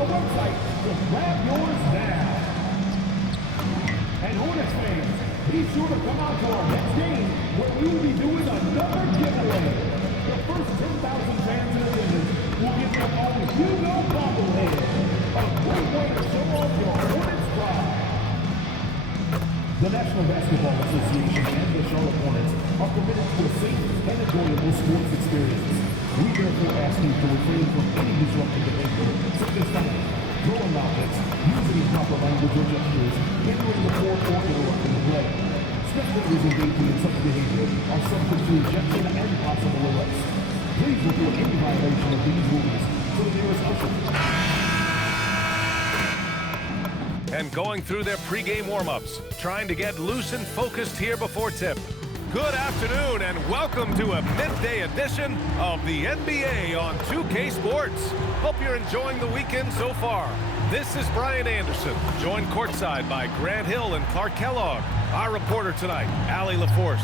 our website to grab yours now. And Hornets fans, be sure to come out to our next game where we will be doing another giveaway. The first 10,000 fans in attendance will get their own Hugo bobblehead. A great way to show off your Hornets pride. The National Basketball Association and the Charlotte Hornets are committed to a safe and enjoyable sports experience. We therefore ask you to refrain from any disruptive behavior, such as fighting, throwing objects, using improper language or gestures, entering the court, or interrupting the play. Spectators engaging in such behavior are subject to ejection and possible arrest. Please report any violation of these rules to the nearest usher. And going through their pregame warm-ups, trying to get loose and focused here before tip. Good afternoon and welcome to a midday edition of the NBA on 2K Sports. Hope you're enjoying the weekend so far. This is Brian Anderson, joined courtside by Grant Hill and Clark Kellogg. Our reporter tonight, Allie LaForce.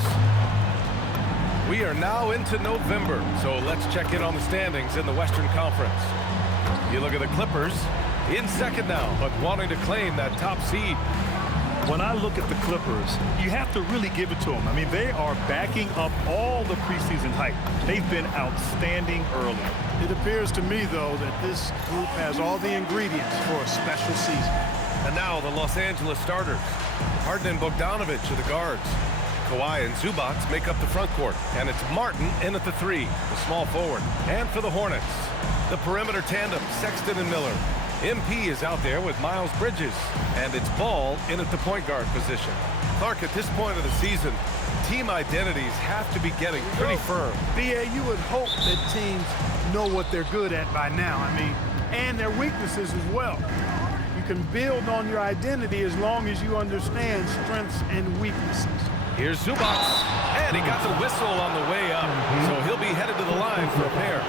We are now into November, so let's check in on the standings in the Western Conference. You look at the Clippers, in second now, but wanting to claim that top seed. When I look at the Clippers, you have to really give it to them. I mean, they are backing up all the preseason hype. They've been outstanding early. It appears to me, though, that this group has all the ingredients for a special season. And now the Los Angeles starters. Harden and Bogdanovic are the guards. Kawhi and Zubac make up the front court. And it's Martin in at the three, the small forward. And for the Hornets, the perimeter tandem, Sexton and Miller. MP is out there with Miles Bridges, and it's Ball in at the point guard position. Clark, at this point of the season, team identities have to be getting pretty firm. B.A., you would hope that teams know what they're good at by now. I mean, and their weaknesses as well. You can build on your identity as long as you understand strengths and weaknesses. Here's Zubac, and he got the whistle on the way up, so he'll be headed to the line for a pair.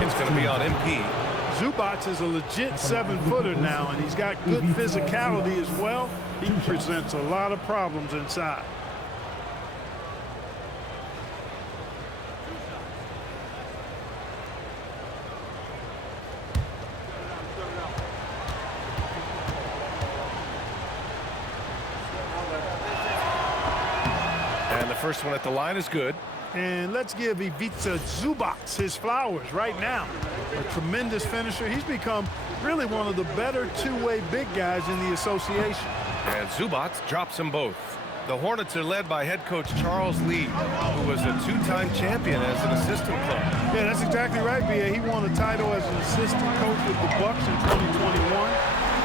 It's going to be on MP. Zubac is a legit 7-footer now, and he's got good physicality as well. He presents a lot of problems inside. And the first one at the line is good. And let's give Ivica Zubac his flowers right now. A tremendous finisher. He's become really one of the better two-way big guys in the association. And Zubac drops them both. The Hornets are led by head coach Charles Lee, who was a two-time champion as an assistant coach. Yeah, that's exactly right, B.A. He won a title as an assistant coach with the Bucks in 2021,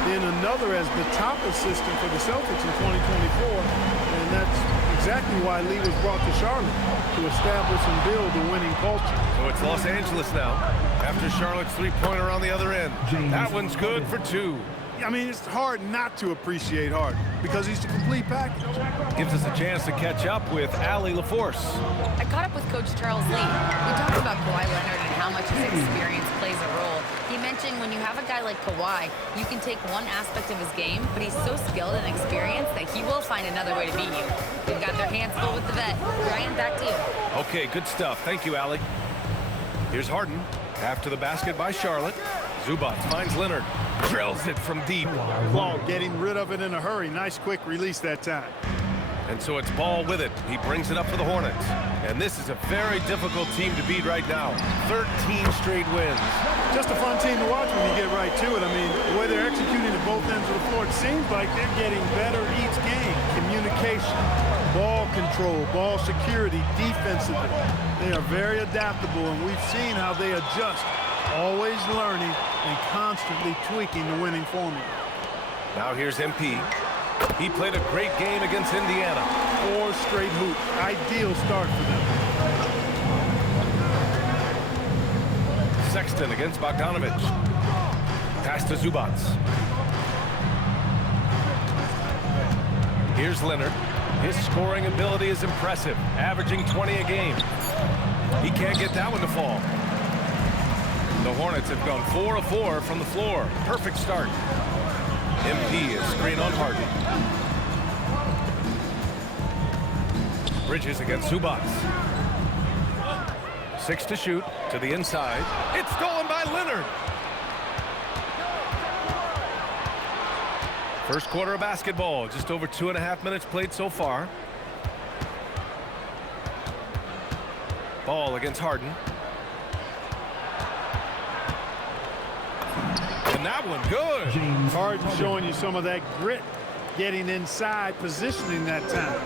then another as the top assistant for the Celtics in 2024, and that's exactly why Lee was brought to Charlotte, to establish and build a winning culture. So it's Los Angeles now, after Charlotte's three-pointer on the other end. That one's good for two. I mean, it's hard not to appreciate Harden because he's the complete package. Gives us a chance to catch up with Allie LaForce. I caught up with Coach Charles Lee. We talked about Kawhi Leonard and how much his experience plays a role. He mentioned when you have a guy like Kawhi, you can take one aspect of his game, but he's so skilled and experienced that he will find another way to beat you. They've got their hands full with the vet. Brian, back to you. Okay, good stuff. Thank you, Allie. Here's Harden. After the basket by Charlotte. Zubac finds Leonard. Drills it from deep. Ball getting rid of it in a hurry. Nice quick release that time. And so it's Ball with it. He brings it up for the Hornets. And this is a very difficult team to beat right now. 13 straight wins. Just a fun team to watch when you get right to it. I mean, the way they're executing at both ends of the floor, it seems like they're getting better each game. Communication, ball control, ball security, defensively. They are very adaptable, and we've seen how they adjust, always learning and constantly tweaking the winning formula. Now here's MP. He played a great game against Indiana. 4 straight hoops. Ideal start for them. Sexton against Bogdanovic. Pass to Zubac. Here's Leonard. His scoring ability is impressive, averaging 20 a game. He can't get that one to fall. The Hornets have gone 4 of 4 from the floor. Perfect start. MP is screen on Harden. Bridges against Zubac. 6 to shoot to the inside. It's stolen by Leonard. First quarter of basketball, just over 2.5 minutes played so far. Ball against Harden. And that one good. Harden showing you some of that grit, getting inside, positioning that time.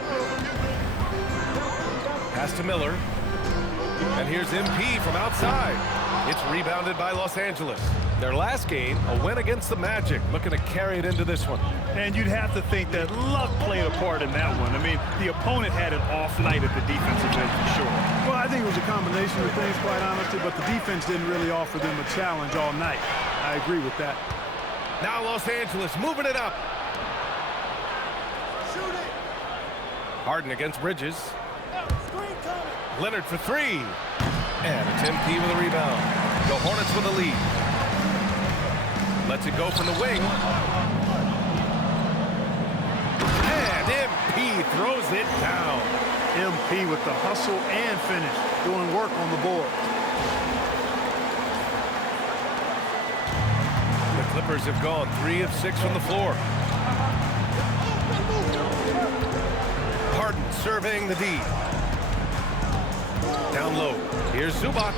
Pass to Miller. And here's MP from outside. It's rebounded by Los Angeles. Their last game, a win against the Magic, looking to carry it into this one. And you'd have to think that luck played a part in that one. I mean, the opponent had an off night at the defensive end for sure. Well, I think it was a combination of things, quite honestly, but the defense didn't really offer them a challenge all night. I agree with that. Now Los Angeles moving it up. Shoot it. Harden against Bridges. Leonard for three. And it's MP with a rebound. The Hornets with the lead. Lets it go from the wing. And MP throws it down. MP with the hustle and finish, doing work on the board. The Clippers have gone 3 of 6 from the floor. Harden surveying the D. Down low. Here's Zubac.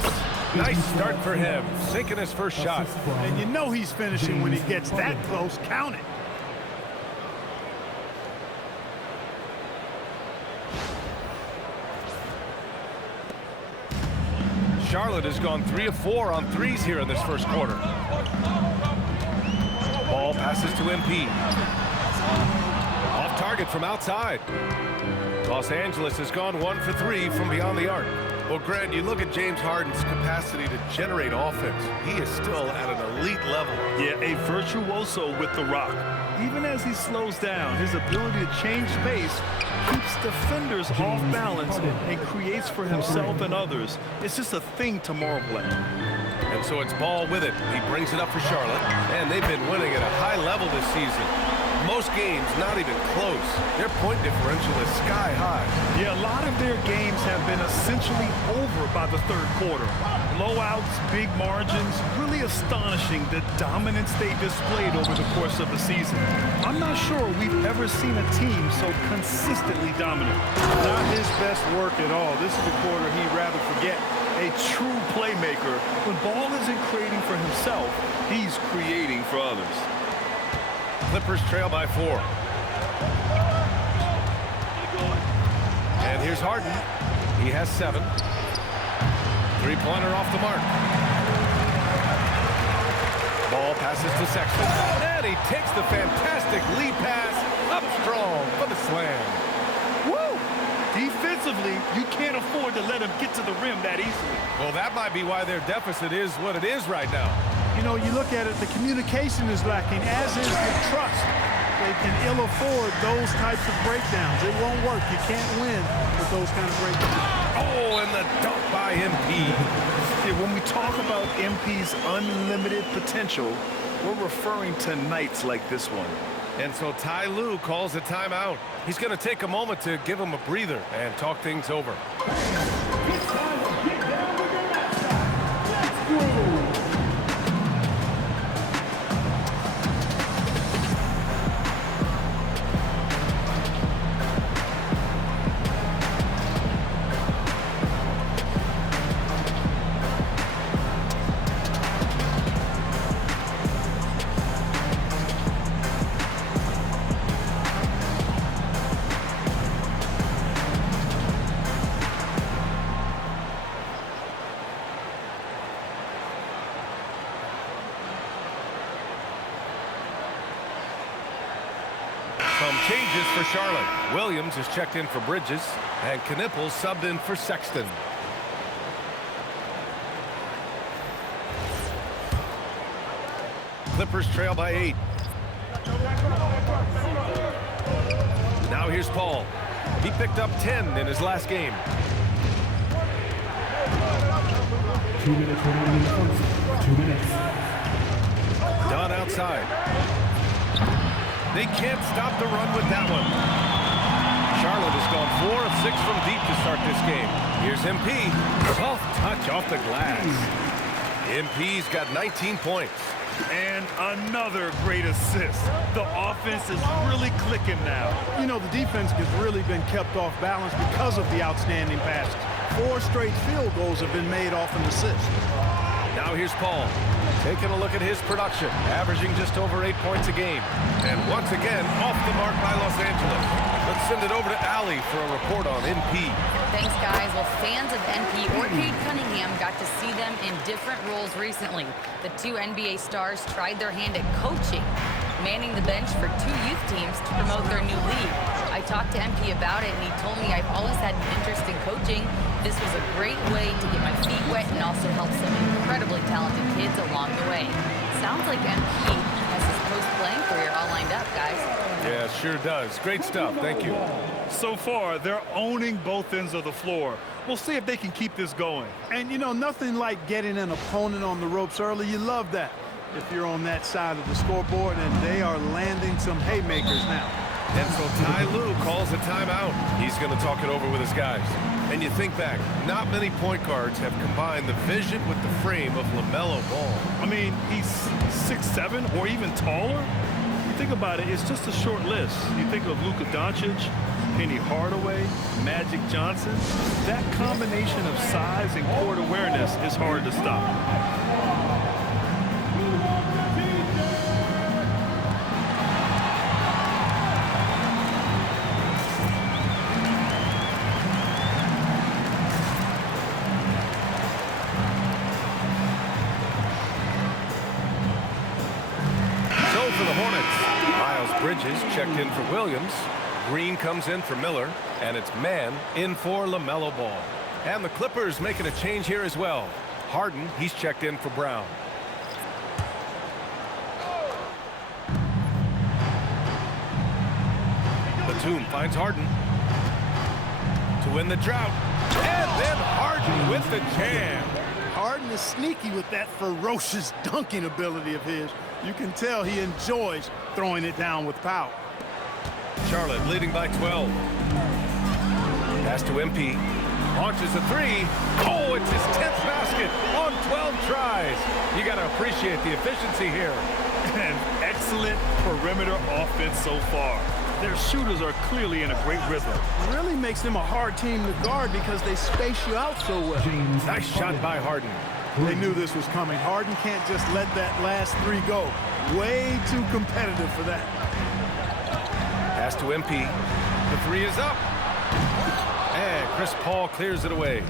Nice start for him. Sinking his first shot. And you know he's finishing when he gets that close. Count it. Charlotte has gone 3 of 4 on threes here in this first quarter. Ball passes to MP. Off target from outside. Los Angeles has gone 1 for 3 from beyond the arc. Well, Grant, you look at James Harden's capacity to generate offense. He is still at an elite level. Yeah, a virtuoso with the rock. Even as he slows down, his ability to change pace keeps defenders off balance and creates for himself and others. It's just a thing to marvel at. And so it's Ball with it. He brings it up for Charlotte. And they've been winning at a high level this season. Most games not even close. Their point differential is sky high. Yeah, a lot of their games have been essentially over by the third quarter. Blowouts, big margins, really astonishing the dominance they displayed over the course of the season. I'm not sure we've ever seen a team so consistently dominant. Not his best work at all. This is the quarter he'd rather forget. A true playmaker. When Ball isn't creating for himself, he's creating for others. Clippers trail by 4. And here's Harden. He has 7. Three-pointer off the mark. Ball passes to Sexton. And he takes the fantastic lead pass up strong for the slam. Woo! Defensively, you can't afford to let him get to the rim that easily. Well, that might be why their deficit is what it is right now. You know, you look at it, the communication is lacking, as is the trust. They can ill afford those types of breakdowns. It won't work. You can't win with those kind of breakdowns. Oh, and the dunk by MP. Yeah, when we talk about MP's unlimited potential, we're referring to nights like this one. And so Ty Lue calls a timeout. He's going to take a moment to give him a breather and talk things over. It's time to get down with your mascot. Let's go. Some changes for Charlotte. Williams is checked in for Bridges, and Knippel subbed in for Sexton. Clippers trail by 8. Now here's Paul. He picked up 10 in his last game. 2 minutes remaining in the first. 2 minutes. Done outside. They can't stop the run with that one. Charlotte has gone 4 of 6 from deep to start this game. Here's MP. Soft touch off the glass. MP's got 19 points. And another great assist. The offense is really clicking now. You know, the defense has really been kept off balance because of the outstanding passes. 4 straight field goals have been made off an assist. Now here's Paul, taking a look at his production, averaging just over 8 points a game. And once again, off the mark by Los Angeles. Let's send it over to Allie for a report on NP. Thanks, guys. Well, fans of NP or Cade Cunningham got to see them in different roles recently. The 2 NBA stars tried their hand at coaching, manning the bench for 2 youth teams to promote their new league. I talked to MP about it, and he told me I've always had an interest in coaching. This was a great way to get my feet wet and also help some incredibly talented kids along the way. Sounds like MP has his post-playing career all lined up, guys. Yeah, sure does. Great stuff. Thank you. So far, they're owning both ends of the floor. We'll see if they can keep this going. And, you know, nothing like getting an opponent on the ropes early. You love that if you're on that side of the scoreboard, and they are landing some haymakers now. And so Ty Lue calls a timeout. He's going to talk it over with his guys. And you think back, not many point guards have combined the vision with the frame of LaMelo Ball. I mean, he's 6'7" or even taller. You think about it, it's just a short list. You think of Luka Doncic, Penny Hardaway, Magic Johnson. That combination of size and court awareness is hard to stop. For the Hornets, Miles Bridges checked in for Williams. Green comes in for Miller, and it's Mann in for LaMelo Ball. And the Clippers making a change here as well. Harden, he's checked in for Brown. Batum finds Harden to win the drought. And then Harden with the jam. Harden is sneaky with that ferocious dunking ability of his. You can tell he enjoys throwing it down with power. Charlotte leading by 12. Pass to MP. Launches a 3. Oh, it's his 10th basket on 12 tries. You got to appreciate the efficiency here. And excellent perimeter offense so far. Their shooters are clearly in a great rhythm. It really makes them a hard team to guard because they space you out so well. Nice shot by Harden. They knew this was coming. Harden can't just let that last 3 go. Way too competitive for that. Pass to MP. The 3 is up. And Chris Paul clears it away.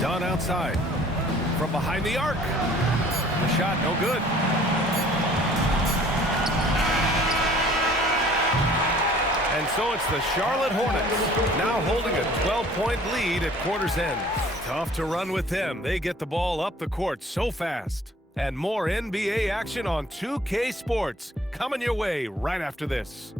Dunn outside. From behind the arc. The shot no good. And so it's the Charlotte Hornets now holding a 12-point lead at quarter's end. Tough to run with them. They get the ball up the court so fast. And more NBA action on 2K Sports coming your way right after this.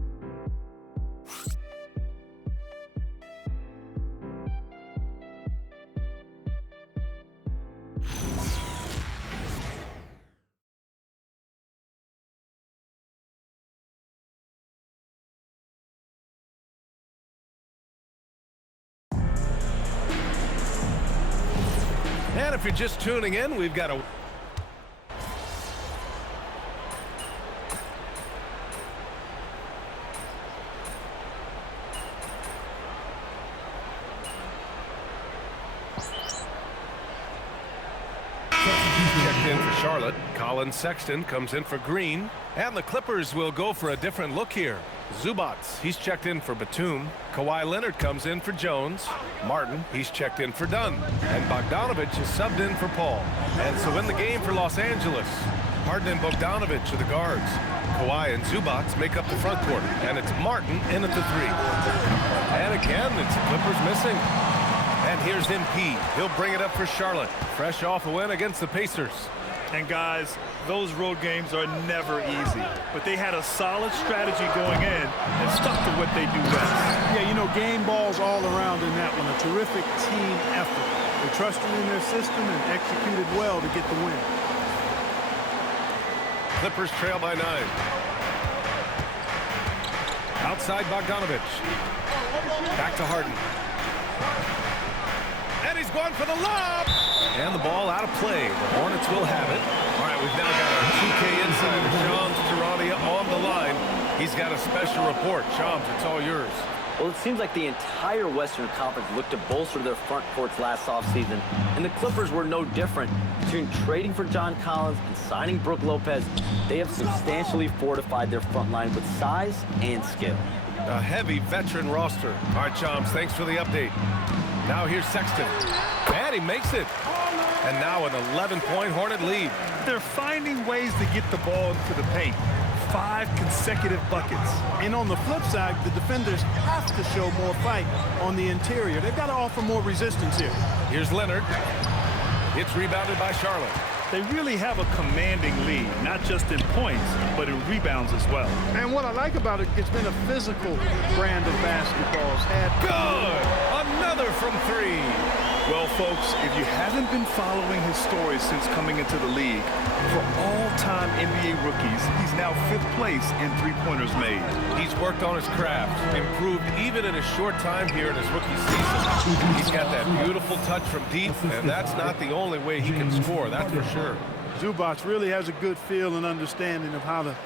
And if you're just tuning in, we've got a checked in for Charlotte. Colin Sexton comes in for Green. And the Clippers will go for a different look here. Zubac, he's checked in for Batum. Kawhi Leonard comes in for Jones. Martin, he's checked in for Dunn. And Bogdanovich is subbed in for Paul. And so in the game for Los Angeles, Harden and Bogdanovich are the guards. Kawhi and Zubac make up the front court. And it's Martin in at the 3. And again, it's Clippers missing. And here's MP. He'll bring it up for Charlotte. Fresh off a win against the Pacers. And guys, those road games are never easy. But they had a solid strategy going in and stuck to what they do best. Yeah, you know, game balls all around in that one. A terrific team effort. They trusted in their system and executed well to get the win. Clippers trail by 9. Outside Bogdanovich. Back to Harden. And he's going for the lob. And the ball out of play. The Hornets will have it. All right, we've now got our 2K insider, Shams Charania, on the line. He's got a special report. Shams, it's all yours. Well, it seems like the entire Western Conference looked to bolster their front courts last offseason, and the Clippers were no different. Between trading for John Collins and signing Brook Lopez, they have substantially fortified their front line with size and skill. A heavy veteran roster. All right, Shams, thanks for the update. Now here's Sexton. And he makes it. And now an 11-point Hornet lead. They're finding ways to get the ball into the paint. 5 consecutive buckets. And on the flip side, the defenders have to show more fight on the interior. They've got to offer more resistance here. Here's Leonard. It's rebounded by Charlotte. They really have a commanding lead, not just in points, but in rebounds as well. And what I like about it, it's been a physical brand of basketball. Good! Another from 3. Well, folks, if you haven't been following his story since coming into the league, for all-time NBA rookies, he's now 5th place in three-pointers made. He's worked on his craft, improved even in a short time here in his rookie season. He's got that beautiful touch from deep, and that's not the only way he can score, that's for sure. Zubac really has a good feel and understanding of how to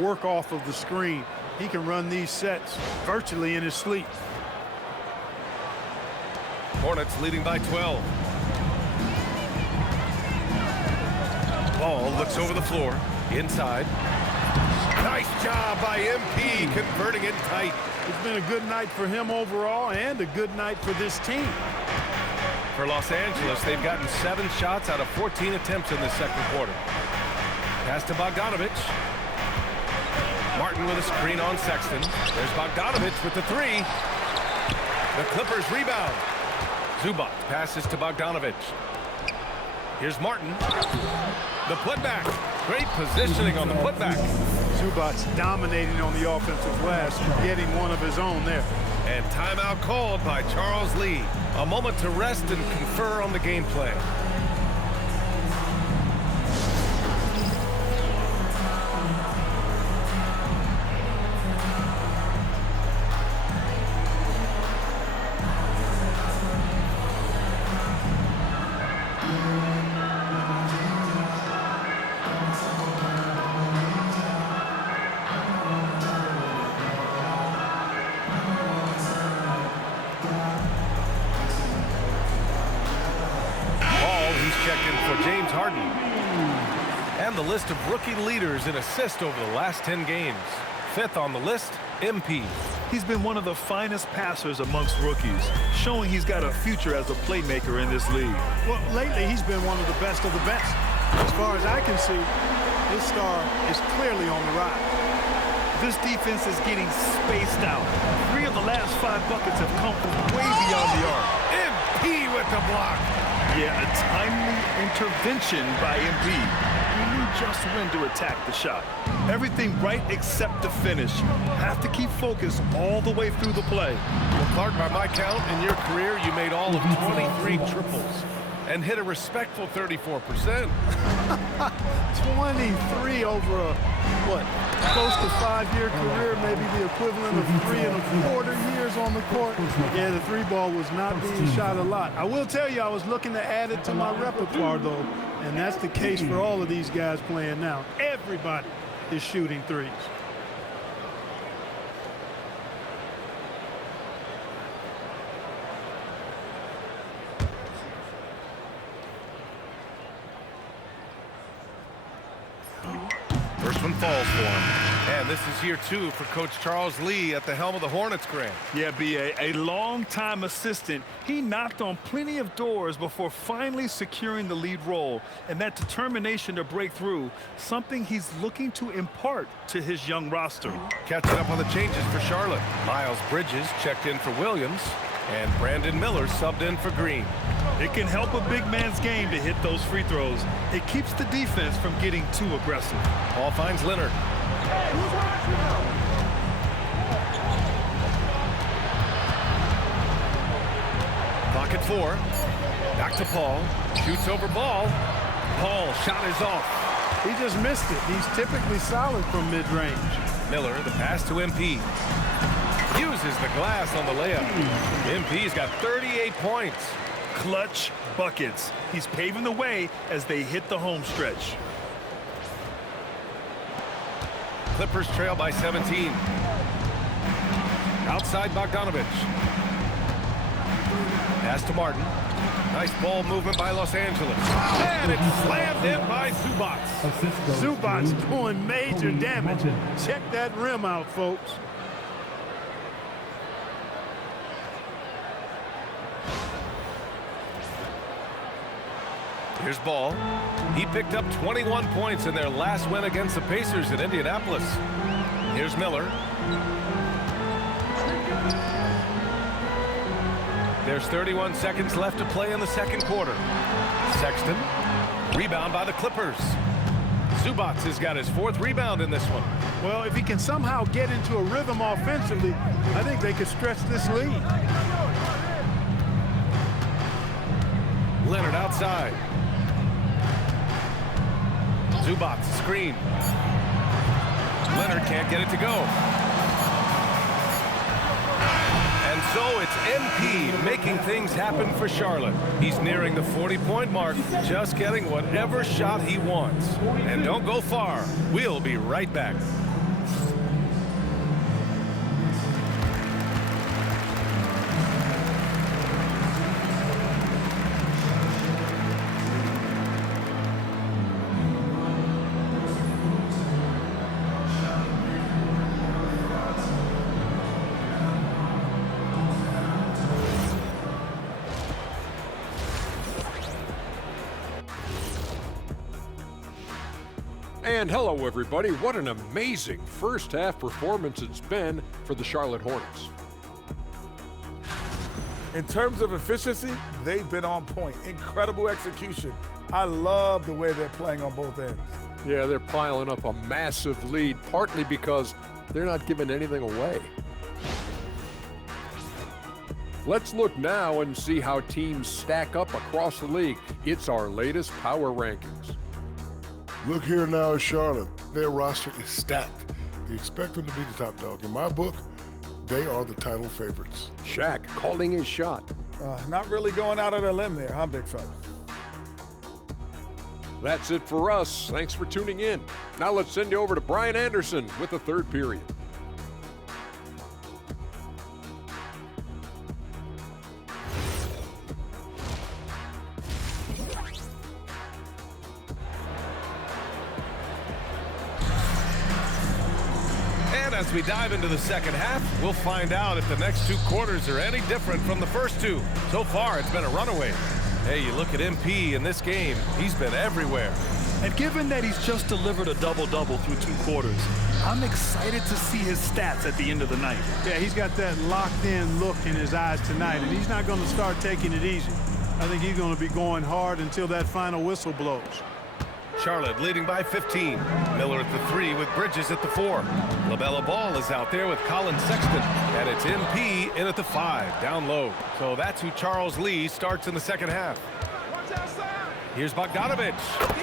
work off of the screen. He can run these sets virtually in his sleep. Hornets leading by 12. Ball looks over the floor, inside. Nice job by MP, converting it tight. It's been a good night for him overall and a good night for this team. For Los Angeles, they've gotten 7 shots out of 14 attempts in the second quarter. Pass to Bogdanovich. Martin with a screen on Sexton. There's Bogdanovich with the 3. The Clippers rebound. Zubac passes to Bogdanovich. Here's Martin. The putback. Great positioning on the putback. Zubac dominating on the offensive glass, getting one of his own there. And timeout called by Charles Lee. A moment to rest and confer on the game plan. James Harden. And the list of rookie leaders in assists over the last 10 games. 5th on the list, MP. He's been one of the finest passers amongst rookies, showing he's got a future as a playmaker in this league. Well, lately he's been one of the best. As far as I can see, this star is clearly on the rise. This defense is getting spaced out. 3 of the last 5 buckets have come from way beyond the arc. MP with the block. Yeah, a timely intervention by MP. He knew just when to attack the shot. Everything right except the finish. Have to keep focused all the way through the play. Well, Clark, by my count, in your career, you made all of 23 triples and hit a respectful 34%. 23 over a, close to 5-year career, maybe the equivalent of 3 1/4 years on the court. Yeah, the 3 ball was not being shot a lot. I will tell you, I was looking to add it to my repertoire, though, and that's the case for all of these guys playing now. Everybody is shooting threes. First one falls for him. And this is year 2 for Coach Charles Lee at the helm of the Hornets, Grant. Yeah, B.A., a long-time assistant. He knocked on plenty of doors before finally securing the lead role. And that determination to break through, something he's looking to impart to his young roster. Catching up on the changes for Charlotte. Miles Bridges checked in for Williams. And Brandon Miller subbed in for Green. It can help a big man's game to hit those free throws. It keeps the defense from getting too aggressive. Ball finds Leonard. Clock at 4. Back to Paul. Shoots over ball. Paul, shot is off. He just missed it. He's typically solid from mid-range. Miller, the pass to MP. Uses the glass on the layup. MP's got 38 points. Clutch buckets. He's paving the way as they hit the home stretch. Clippers trail by 17. Outside Bogdanovich. Pass to Martin. Nice ball movement by Los Angeles. And it's slammed in by Zubac. Zubac doing major damage. Check that rim out, folks. Here's Ball. He picked up 21 points in their last win against the Pacers in Indianapolis. Here's Miller. There's 31 seconds left to play in the second quarter. Sexton. Rebound by the Clippers. Zubac has got his 4th rebound in this one. Well, if he can somehow get into a rhythm offensively, I think they could stretch this lead. Leonard outside. Zubac screen. Leonard can't get it to go. And so it's MP making things happen for Charlotte. He's nearing the 40-point mark, just getting whatever shot he wants. And don't go far. We'll be right back. And hello, everybody. What an amazing first half performance it's been for the Charlotte Hornets. In terms of efficiency, they've been on point. Incredible execution. I love the way they're playing on both ends. Yeah, they're piling up a massive lead, partly because they're not giving anything away. Let's look now and see how teams stack up across the league. It's our latest power rankings. Look here now at Charlotte. Their roster is stacked. You expect them to be the top dog. In my book, they are the title favorites. Shaq calling his shot. Not really going out on a limb there, huh, big fella? That's it for us. Thanks for tuning in. Now let's send you over to Brian Anderson with the third period. As we dive into the second half, we'll find out if the next 2 quarters are any different from the first 2. So far, it's been a runaway. Hey, you look at MP in this game, he's been everywhere. And given that he's just delivered a double-double through 2 quarters, I'm excited to see his stats at the end of the night. Yeah, he's got that locked-in look in his eyes tonight, and he's not going to start taking it easy. I think he's going to be going hard until that final whistle blows. Charlotte leading by 15. Miller at the 3 with Bridges at the 4. LaMelo Ball is out there with Colin Sexton. And it's MP in at the 5, down low. So that's who Charles Lee starts in the second half. Here's Bogdanovich.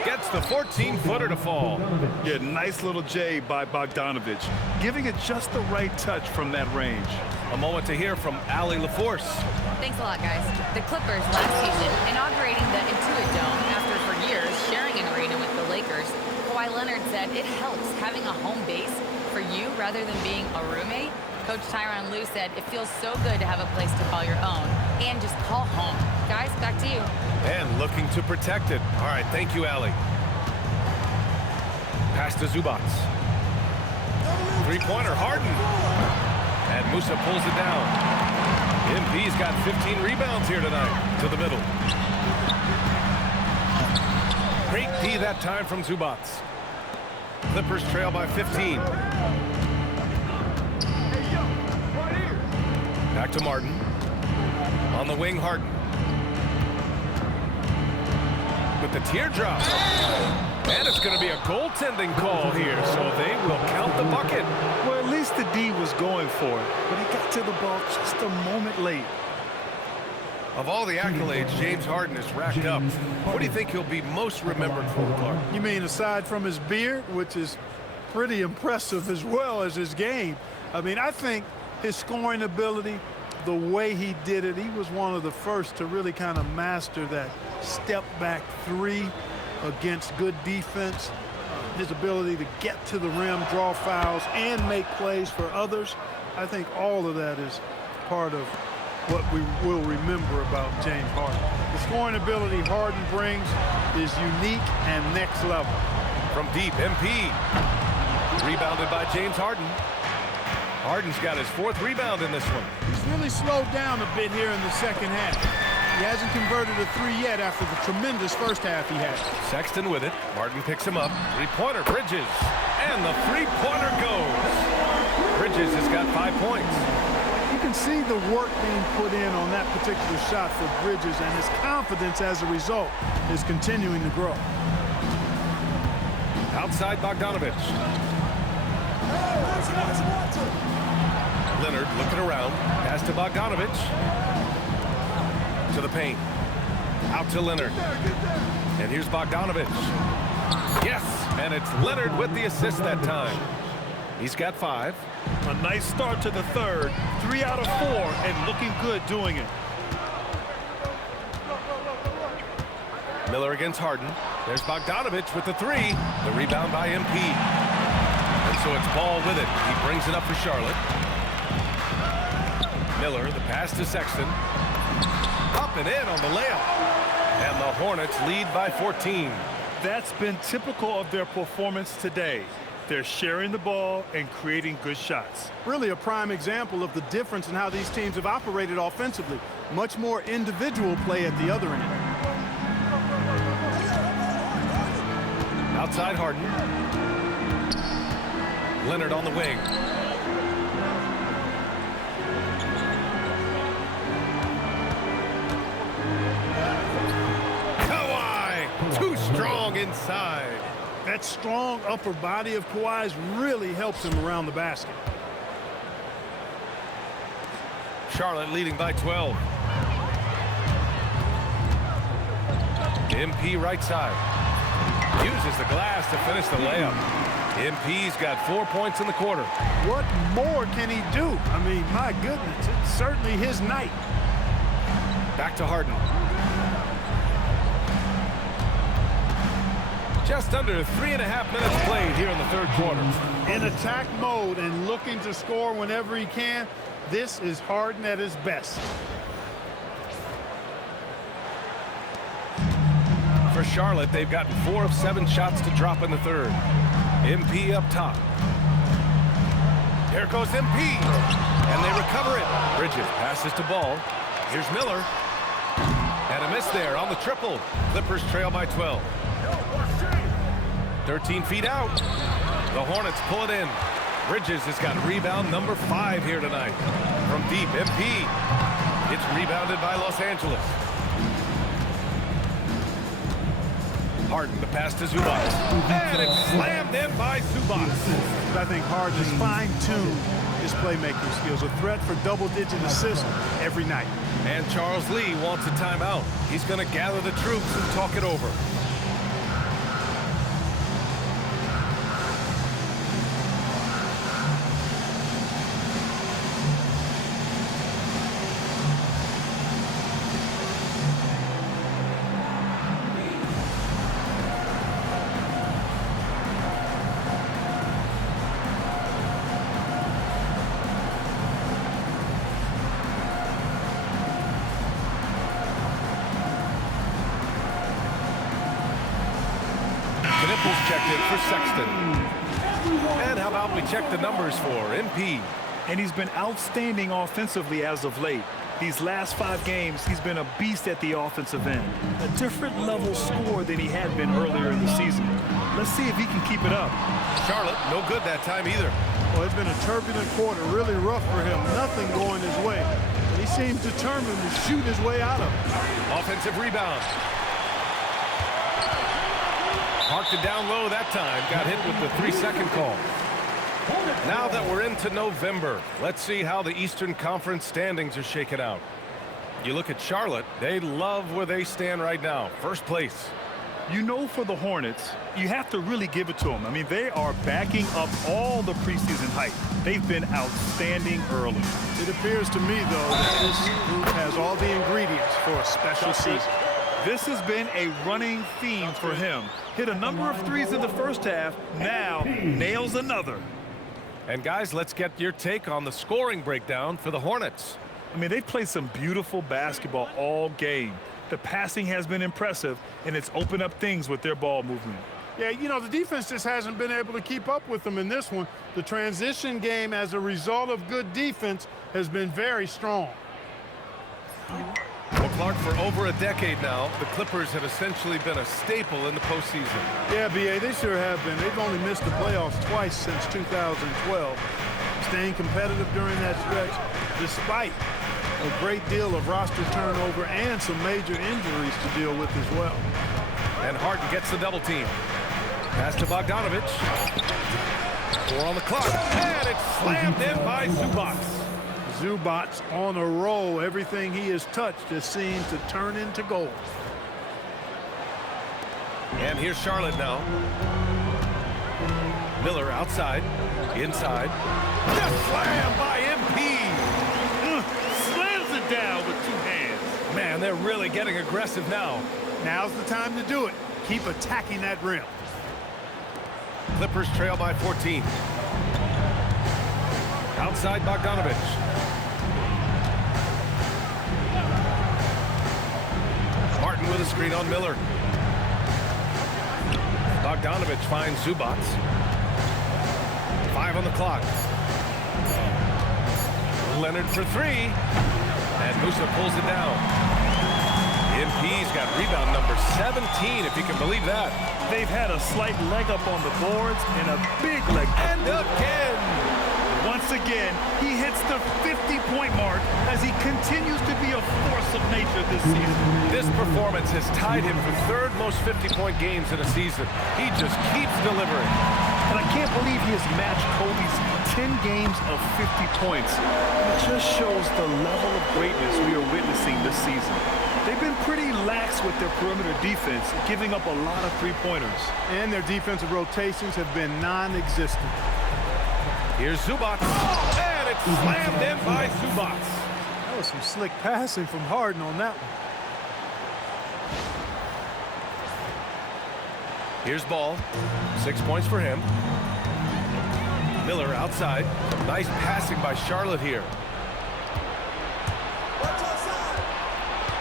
Gets the 14-footer to fall. Yeah, nice little J by Bogdanovich, giving it just the right touch from that range. A moment to hear from Allie LaForce. Thanks a lot, guys. The Clippers last season inaugurating the Intuit Dome after for years sharing an arena with the Lakers. Kawhi Leonard said it helps having a home base for you rather than being a roommate. Coach Tyronn Lue said it feels so good to have a place to call your own and just call home. Guys, back to you. And looking to protect it. All right, thank you, Allie. Pass to Zubac. Three-pointer, Harden. And Musa pulls it down. MP's got 15 rebounds here tonight. To the middle. Great D that time from Zubac. Clippers trail by 15. Back to Martin. On the wing, Harden. With the teardrop. And it's going to be a goaltending call here, so they will count the bucket. Well, at least the D was going for it, but he got to the ball just a moment late. Of all the accolades James Harden has racked up, what do you think he'll be most remembered for, Clark? You mean aside from his beard, which is pretty impressive as well as his game? I mean, I think his scoring ability, the way he did it, he was one of the first to really kind of master that step back three against good defense. His ability to get to the rim, draw fouls, and make plays for others. I think all of that is part of what we will remember about James Harden. The scoring ability Harden brings is unique and next level. From deep, MP. Rebounded by James Harden. Harden's got his 4th rebound in this one. He's really slowed down a bit here in the second half. He hasn't converted a 3 yet after the tremendous first half he had. Sexton with it. Martin picks him up. Three-pointer, Bridges. And the three-pointer goes. Bridges has got 5 points. You can see the work being put in on that particular shot for Bridges, and his confidence as a result is continuing to grow. Outside Bogdanovic. Leonard looking around. Pass to Bogdanovic. To the paint. Out to Leonard. And here's Bogdanovic. Yes! And it's Leonard with the assist that time. He's got 5. A nice start to the third. 3 out of 4 and looking good doing it. Miller against Harden. There's Bogdanovic with the 3. The rebound by MP. And so it's Ball with it. He brings it up for Charlotte. Miller, the pass to Sexton. Up and in on the layup. And the Hornets lead by 14. That's been typical of their performance today. They're sharing the ball and creating good shots. Really a prime example of the difference in how these teams have operated offensively. Much more individual play at the other end. Outside Harden. Leonard on the wing. Kawhi, too strong inside. That strong upper body of Kawhi's really helps him around the basket. Charlotte leading by 12. MP right side. Uses the glass to finish the layup. MP's got 4 points in the quarter. What more can he do? I mean, my goodness, it's certainly his night. Back to Harden. Just under 3.5 minutes played here in the third quarter. In attack mode and looking to score whenever he can, this is Harden at his best. For Charlotte, they've gotten 4 of 7 shots to drop in the third. MP up top. Here goes MP. And they recover it. Bridges passes to Ball. Here's Miller. And a miss there on the triple. Clippers trail by 12. 13 feet out. The Hornets pull it in. Bridges has got rebound number 5 here tonight. From deep, MP. It's rebounded by Los Angeles. Harden, the pass to Zubac. And it's slammed in by Zubac. I think Harden has fine-tuned his playmaking skills. A threat for double-digit assists every night. And Charles Lee wants a timeout. He's going to gather the troops and talk it over. Knipples checked in for Sexton. And how about we check the numbers for MP? And he's been outstanding offensively as of late. These last 5 games, he's been a beast at the offensive end. A different level scorer than he had been earlier in the season. Let's see if he can keep it up. Charlotte, no good that time either. Well, it's been a turbulent quarter, really rough for him. Nothing going his way. But he seems determined to shoot his way out of it. Offensive rebound. Parked it down low that time. Got hit with the 3-second call. Now that we're into November, let's see how the Eastern Conference standings are shaken out. You look at Charlotte, they love where they stand right now. First place. You know, for the Hornets, you have to really give it to them. I mean, they are backing up all the preseason hype. They've been outstanding early. It appears to me, though, that this group has all the ingredients for a special season. This has been a running theme for him. Hit a number of threes in the first half, now nails another. And guys, let's get your take on the scoring breakdown for the Hornets. I mean, they've played some beautiful basketball all game. The passing has been impressive, and it's opened up things with their ball movement. Yeah, you know, the defense just hasn't been able to keep up with them in this one. The transition game, as a result of good defense, has been very strong. Well, Clark, for over a decade now, the Clippers have essentially been a staple in the postseason. Yeah, B.A., they sure have been. They've only missed the playoffs twice since 2012. Staying competitive during that stretch, despite a great deal of roster turnover and some major injuries to deal with as well. And Harden gets the double team. Pass to Bogdanović. 4 on the clock, and it's slammed in by Zubac. Zubac on a roll. Everything he has touched has seemed to turn into gold. And here's Charlotte now. Miller outside, inside. Just slammed by MP. Slams it down with 2 hands. Man, they're really getting aggressive now. Now's the time to do it. Keep attacking that rim. Clippers trail by 14. Outside Bogdanović. Martin with a screen on Miller. Bogdanović finds Zubac. 5 on the clock. Leonard for 3. And Musa pulls it down. MP's got rebound number 17, if you can believe that. They've had a slight leg up on the boards and a big leg up. And again. Once again, he hits the 50-point mark as he continues to be a force of nature this season. This performance has tied him for 3rd most 50-point games in a season. He just keeps delivering. And I can't believe he has matched Kobe's 10 games of 50 points. It just shows the level of greatness we are witnessing this season. They've been pretty lax with their perimeter defense, giving up a lot of three-pointers. And their defensive rotations have been non-existent. Here's Zubac, and it's slammed in by Zubac. That was some slick passing from Harden on that one. Here's Ball, 6 points for him. Miller outside, nice passing by Charlotte here.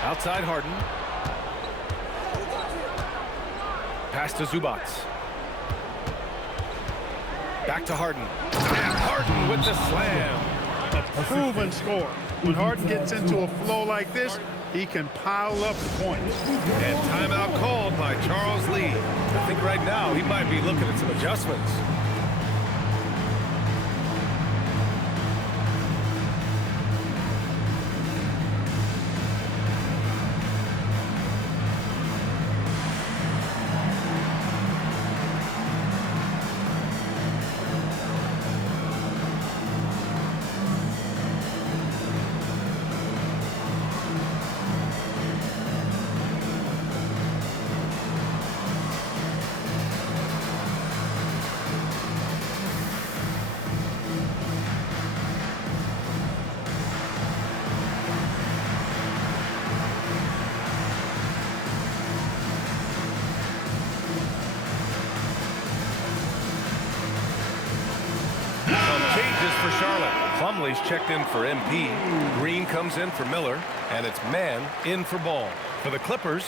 Outside Harden. Pass to Zubac. Back to Harden. And Harden with the slam. A proven score. When Harden gets into a flow like this, he can pile up points. And timeout called by Charles Lee. I think right now he might be looking at some adjustments. For Charlotte, Plumlee's checked in for MP. Green comes in for Miller, and it's Man in for Ball. For the Clippers,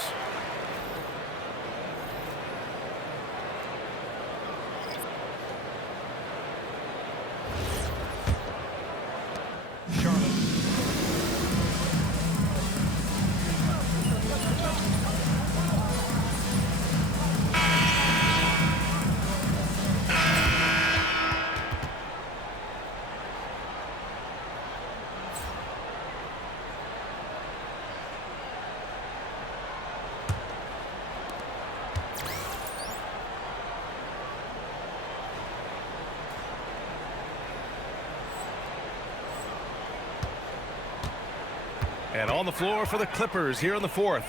and on the floor for the Clippers here in the 4th.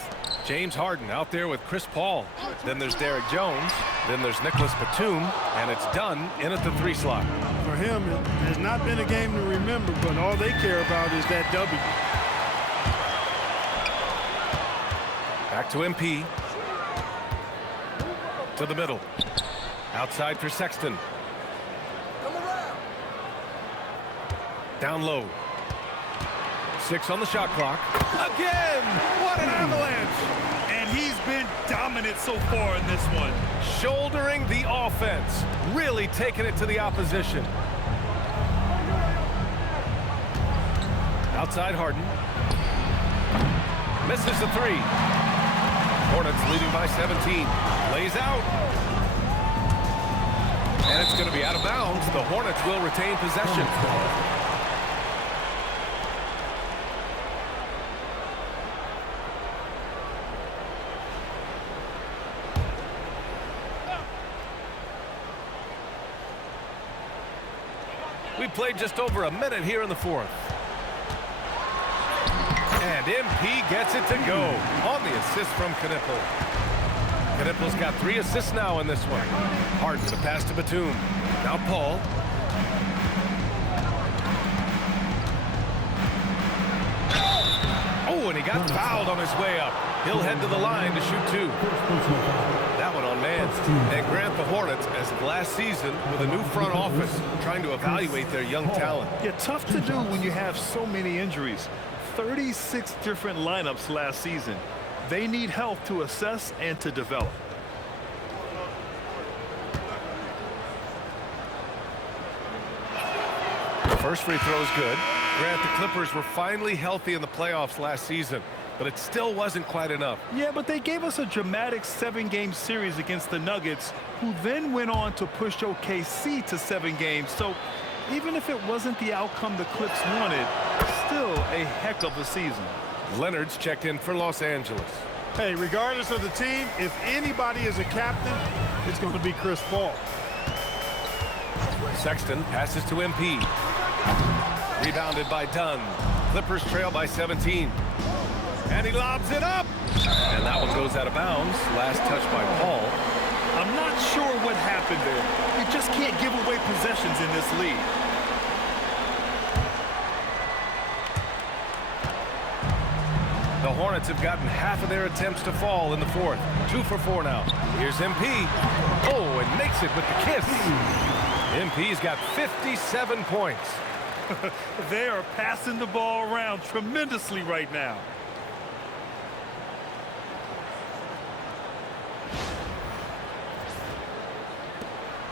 James Harden out there with Chris Paul. Then there's Derek Jones. Then there's Nicholas Batum. And it's done in at the 3 slot. For him, it has not been a game to remember, but all they care about is that W. Back to MP. To the middle. Outside for Sexton. Down low. 6 on the shot clock. Again! What an avalanche! And he's been dominant so far in this one. Shouldering the offense. Really taking it to the opposition. Outside Harden. Misses the 3. Hornets leading by 17. Lays out. And it's going to be out of bounds. The Hornets will retain possession. We played just over a minute here in the 4th. And MP gets it to go on the assist from Knipple. Knipple's got 3 assists now in this one. Harden to pass to Batum. Now Paul. Oh, and he got fouled on his way up. He'll head to the line to shoot 2. That one on man. And Grant, the Hornets, as of last season, with a new front office, trying to evaluate their young talent. Yeah, tough to do when you have so many injuries. 36 different lineups last season. They need help to assess and to develop. The first free throw is good. Grant, the Clippers were finally healthy in the playoffs last season, but it still wasn't quite enough. Yeah, but they gave us a dramatic 7-game series against the Nuggets, who then went on to push OKC to 7 games. So even if it wasn't the outcome the Clips wanted, still a heck of a season. Leonard's checked in for Los Angeles. Hey, regardless of the team, if anybody is a captain, it's going to be Chris Paul. Sexton passes to MP. Rebounded by Dunn. Clippers trail by 17. And he lobs it up. And that one goes out of bounds. Last touch by Paul. I'm not sure what happened there. You just can't give away possessions in this league. The Hornets have gotten half of their attempts to fall in the 4th. 2 for 4 now. Here's MP. Oh, and makes it with the kiss. MP's got 57 points. They are passing the ball around tremendously right now.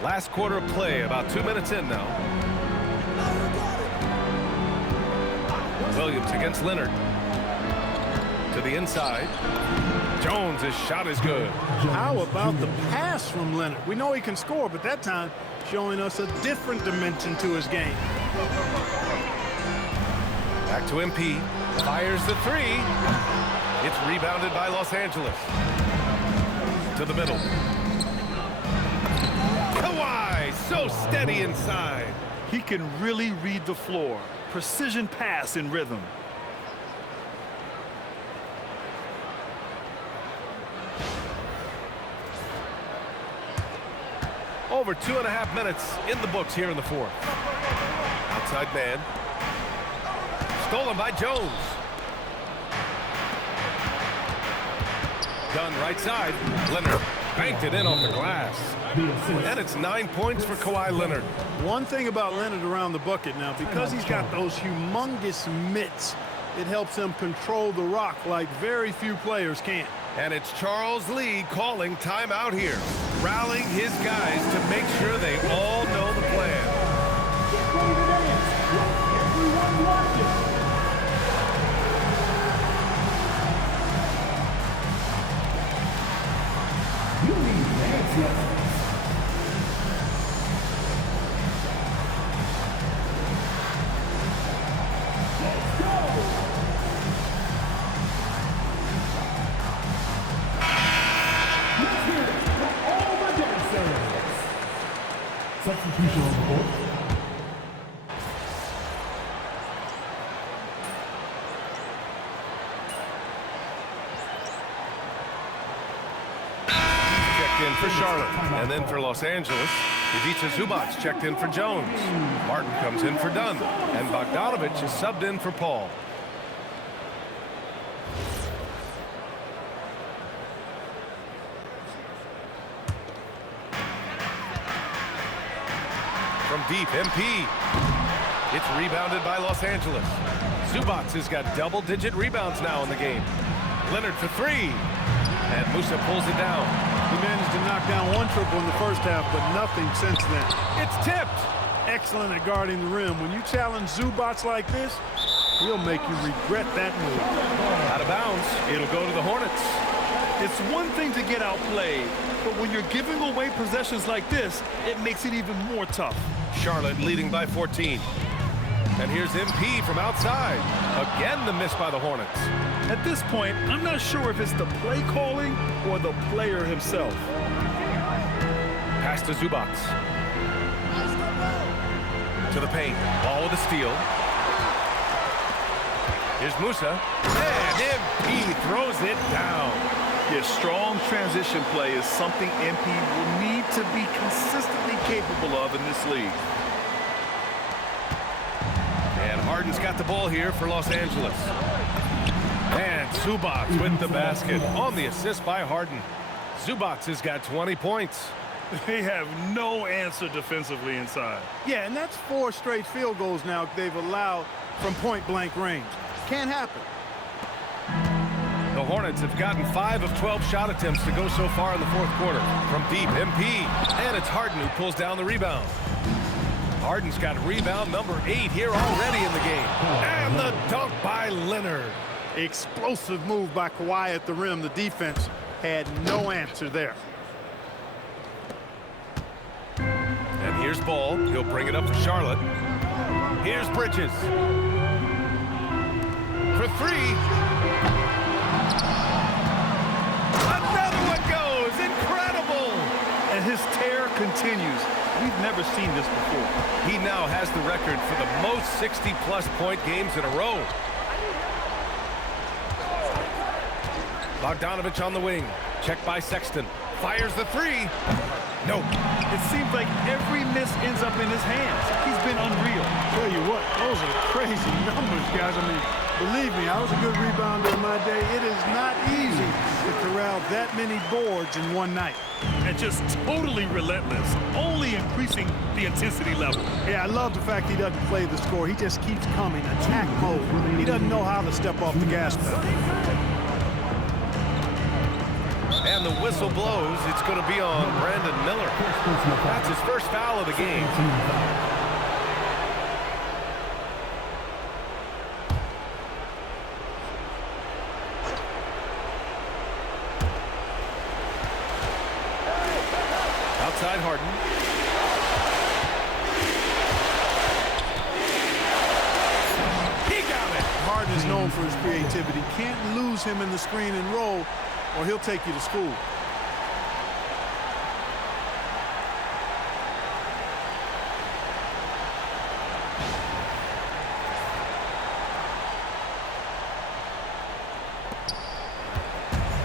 Last quarter of play, about 2 minutes in now. Williams against Leonard. To the inside. Jones' shot is good. How about the pass from Leonard? We know he can score, but that time showing us a different dimension to his game. Back to MP. Fires the 3. It's rebounded by Los Angeles. To the middle. Kawhi, so steady inside. He can really read the floor. Precision pass in rhythm. Over 2.5 minutes in the books here in the 4th. Outside man. Stolen by Jones. Dunn right side. Leonard banked it in off the glass. And it's 9 points for Kawhi Leonard. One thing about Leonard around the bucket now, because he's got those humongous mitts, it helps him control the rock like very few players can. And it's Charles Lee calling timeout here, rallying his guys to make sure they all know the plan. Get ready to dance. Let everyone watch it. You need dance lessons. Let's go. Let's hear it for all the dancers. Substitution on the board. in for Charlotte. And then for Los Angeles, Ivica Zubac checked in for Jones. Martin comes in for Dunn. And Bogdanovich is subbed in for Paul. From deep, MP. It's rebounded by Los Angeles. Zubac has got double-digit rebounds now in the game. Leonard for three. And Musa pulls it down. He managed to knock down one triple in the first half, but nothing since then. It's tipped. Excellent at guarding the rim. When you challenge Zubac like this, he'll make you regret that move. Out of bounds. It'll go to the Hornets. It's one thing to get outplayed, but when you're giving away possessions like this, it makes it even more tough. Charlotte leading by 14. And here's MP from outside. Again, the miss by the Hornets. At this point, I'm not sure if it's the play calling or the player himself. Pass to Zubac. To the paint. Ball with a steal. Here's Musa. And MP throws it down. His strong transition play is something MP will need to be consistently capable of in this league. And Harden's got the ball here for Los Angeles. And Zubac with the basket on the assist by Harden. Zubac has got 20 points. They have no answer defensively inside. Yeah, and that's 4 straight field goals now they've allowed from point-blank range. Can't happen. The Hornets have gotten 5 of 12 shot attempts to go so far in the fourth quarter. From deep, MP. And it's Harden who pulls down the rebound. Harden's got rebound number 8 here already in the game. And the dunk by Leonard. Explosive move by Kawhi at the rim. The defense had no answer there. And here's Ball. He'll bring it up to Charlotte. Here's Bridges. For 3. Another one goes. Incredible. And his tear continues. We've never seen this before. He now has the record for the most 60-plus point games in a row. Bogdanovich on the wing. Checked by Sexton. Fires the 3. No. It seems like every miss ends up in his hands. He's been unreal. Tell you what, those are crazy numbers, guys. I mean, believe me, I was a good rebounder in my day. It is not easy to corral that many boards in one night. And just totally relentless, only increasing the intensity level. Yeah, I love the fact he doesn't play the score. He just keeps coming, attack mode. He doesn't know how to step off the gas pedal. And the whistle blows. It's going to be on Brandon Miller. That's his first foul of the game. Outside Harden. He got it. Harden is known for his creativity. Can't lose him in the screen and roll, or he'll take you to school.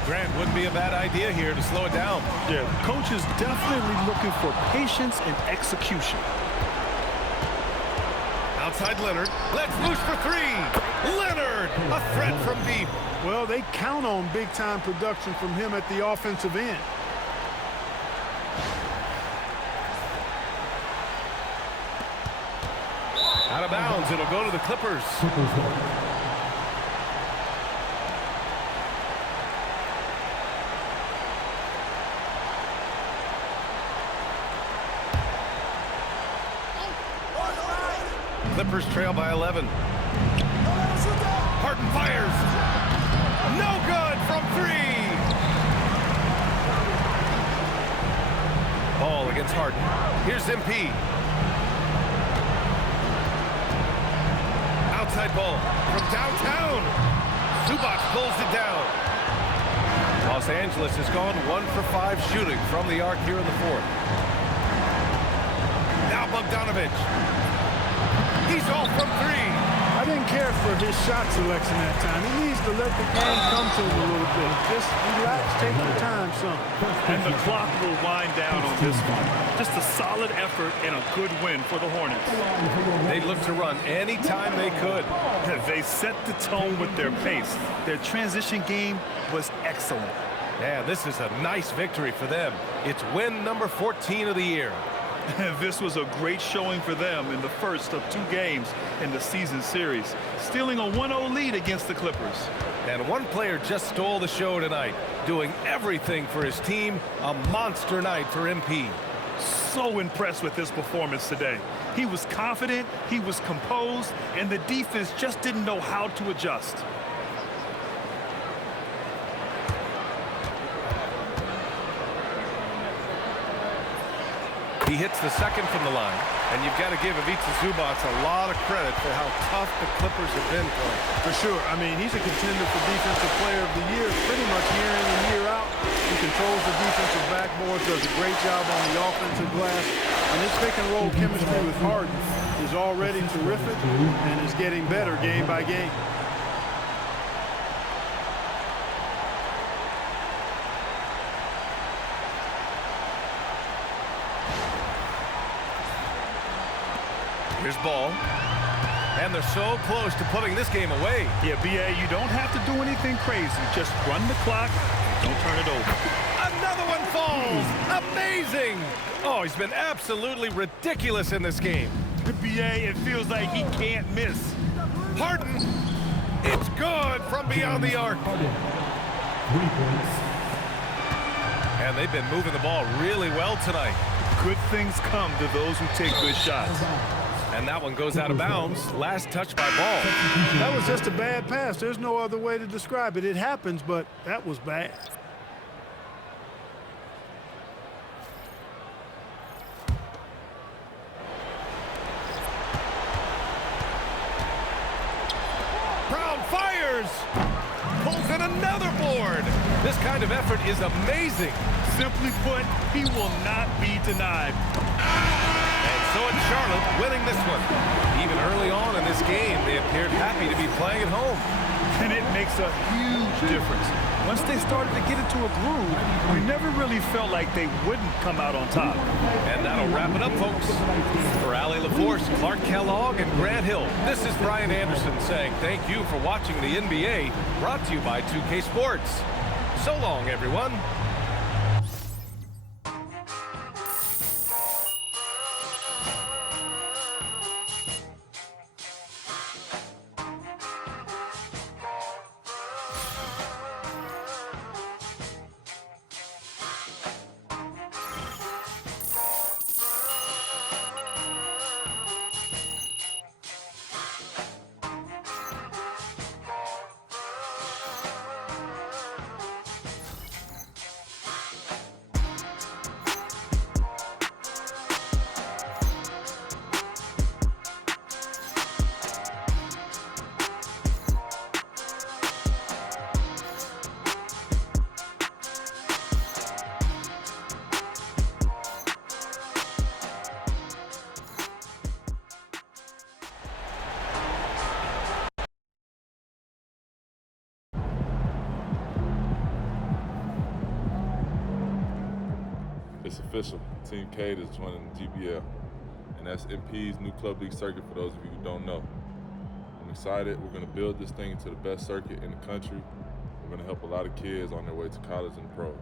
Grant wouldn't be a bad idea here to slow it down. Yeah, the coach is definitely looking for patience and execution. Outside Leonard. Let's loose for 3. Leonard, a threat from deep. Well, they count on big-time production from him at the offensive end. Out of bounds. It'll go to the Clippers. Clippers trail by 11. Harden fires. No good from 3. Ball against Harden. Here's MP. Outside ball from downtown. Zubac pulls it down. Los Angeles has gone 1 for 5 shooting from the arc here in the fourth. Now Bogdanovich. He's off from 3. How do didn't care for his shot selection that time. He needs to let the game come to him a little bit. Just relax, take your time, son. And the clock will wind down on this one. Just a solid effort and a good win for the Hornets. They looked to run anytime they could. They set the tone with their pace. Their transition game was excellent. Yeah, this is a nice victory for them. It's win number 14 of the year. This was a great showing for them in the first of 2 games in the season series, stealing a 1-0 lead against the Clippers. And one player just stole the show tonight, doing everything for his team. A monster night for MP. So impressed with his performance today. He was confident, he was composed, and the defense just didn't know how to adjust. He hits the second from the line, and you've got to give Ivica Zubac a lot of credit for how tough the Clippers have been for him. For sure. I mean, he's a contender for Defensive Player of the Year pretty much year in and year out. He controls the defensive backboards, does a great job on the offensive glass, and his pick-and-roll chemistry with Harden is already terrific and is getting better game by game. Here's Ball. And they're so close to putting this game away. Yeah, B.A., you don't have to do anything crazy. Just run the clock. Don't turn it over. Another one falls. Amazing. Oh, he's been absolutely ridiculous in this game. B.A., it feels like he can't miss. Harden. It's good from beyond the arc. 3 points. And they've been moving the ball really well tonight. Good things come to those who take good shots. And that one goes out of bounds. Last touch by Ball. That was just a bad pass. There's no other way to describe it. It happens, but that was bad. Brown fires. Pulls in another board. This kind of effort is amazing. Simply put, he will not be denied. So it's Charlotte winning this one. Even early on in this game, they appeared happy to be playing at home. And it makes a huge difference. Once they started to get into a groove, we never really felt like they wouldn't come out on top. And that'll wrap it up, folks. For Allie LaForce, Clark Kellogg, and Grant Hill, this is Brian Anderson saying thank you for watching the NBA, brought to you by 2K Sports. So long, everyone. It's official. Team Cade is joining the GBL. And that's MP's new club league circuit for those of you who don't know. I'm excited. We're going to build this thing into the best circuit in the country. We're going to help a lot of kids on their way to college and pros.